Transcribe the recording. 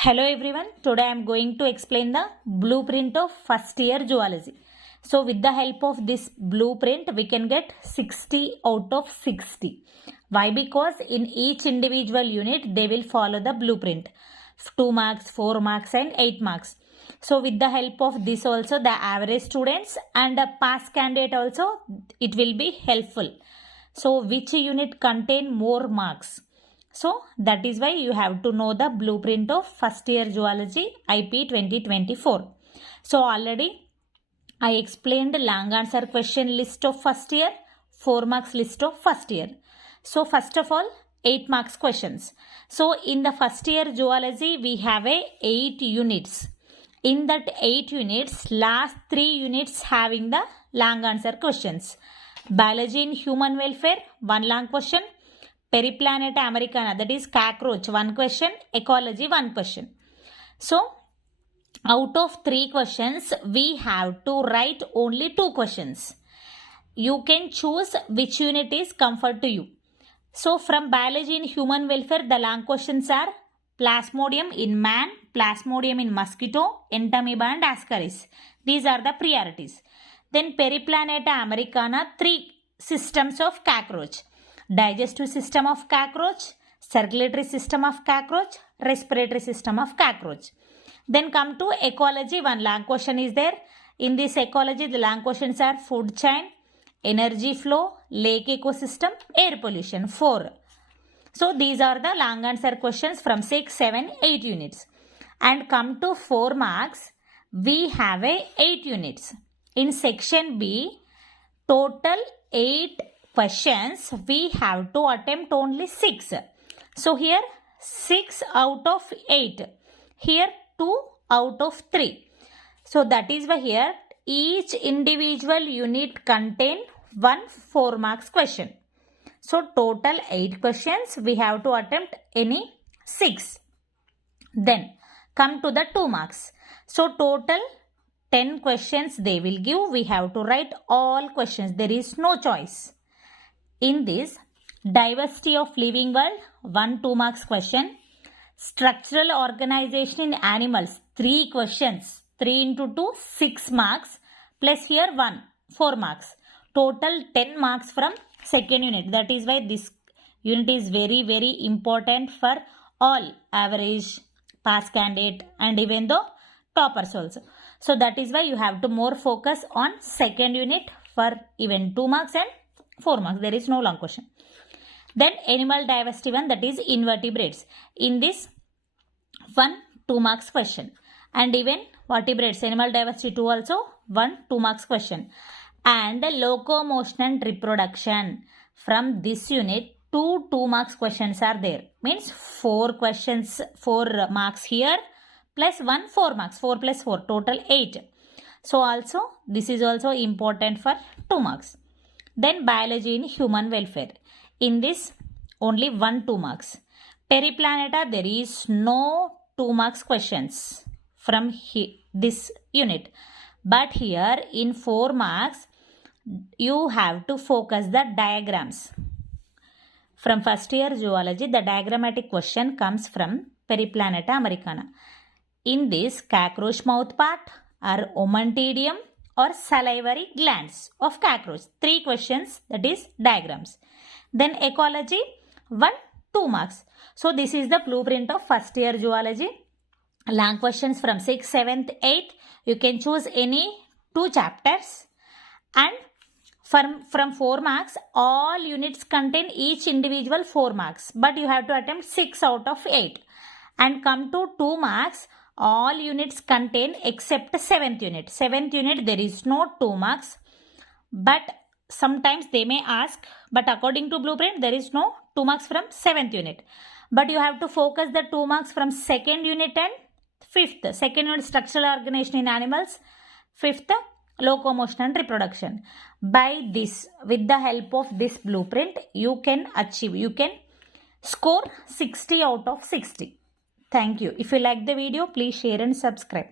Hello everyone, today I am going to explain the blueprint of first year zoology. So with the help of this blueprint we can get 60 out of 60. Why? Because in each individual unit they will follow the blueprint. 2 marks, 4 marks and 8 marks. So with the help of this also the average students and the past candidate also it will be helpful. So which unit contain more marks? So that is why you have to know the blueprint of first year zoology IP 2024. So already I explained long answer question list of first year, 4 marks list of first year. So first of all 8 marks questions. So in the first year zoology we have 8 units. In that 8 units, last 3 units having the long answer questions. Biology and human welfare, 1 long question. Periplaneta americana, that is cockroach, 1 question. Ecology, 1 question. So out of 3 questions we have to write only 2 questions. You can choose which unit is comfort to you. So from biology and human welfare the long questions are Plasmodium in man, Plasmodium in mosquito, Entamoeba and Ascaris. These are the priorities. Then Periplaneta americana, 3 systems of cockroach. Digestive system of cockroach, circulatory system of cockroach, respiratory system of cockroach. Then come to ecology, 1 long question is there. In this ecology the long questions are food chain, energy flow, lake ecosystem, air pollution, 4. So these are the long answer questions from 6, 7, 8 units. And come to 4 marks, we have 8 units. In section B, total 8 questions, we have to attempt only 6. So here 6 out of 8. Here 2 out of 3. So that is why here each individual unit contain 1 4 marks question. So total 8 questions we have to attempt any 6. Then come to the 2 marks. So total 10 questions they will give. We have to write all questions. There is no choice. In this, diversity of living world, 1 2 marks question. Structural organization in animals, 3 questions. 3 into 2, 6 marks. Plus here 1, 4 marks. Total 10 marks from second unit. That is why this unit is very, very important for all average, pass candidate and even the toppers also. So that is why you have to more focus on second unit for even 2 marks and 4 marks. There is no long question. Then animal diversity 1, that is invertebrates. In this 1 2 marks question. And even vertebrates, animal diversity 2 also 1 2 marks question. And locomotion and reproduction. From this unit 2 2 marks questions are there. Means 4 questions, 4 marks here plus 1 4 marks. 4 plus 4 total 8. So also this is also important for 2 marks. Then biology in human welfare. In this only 1 2 marks. Periplaneta there is no 2 marks questions from this unit. But here in 4 marks you have to focus the diagrams. From first year zoology the diagrammatic question comes from Periplaneta americana. In this cockroach mouth part or omontidium or salivary glands of cockroach. 3 questions, that is diagrams. Then ecology 1 2 marks. So this is the blueprint of first year zoology. Long questions from 6th, 7th, 8th. You can choose any 2 chapters. And from 4 marks all units contain each individual 4 marks. But you have to attempt 6 out of 8. And come to 2 marks, all units contain except 7th unit. 7th unit there is no 2 marks. But sometimes they may ask, but according to blueprint there is no 2 marks from 7th unit. But you have to focus the 2 marks from 2nd unit and 5th. 2nd unit structural organization in animals. 5th locomotion and reproduction. By this, with the help of this blueprint, you can score 60 out of 60. Thank you. If you like the video, please share and subscribe.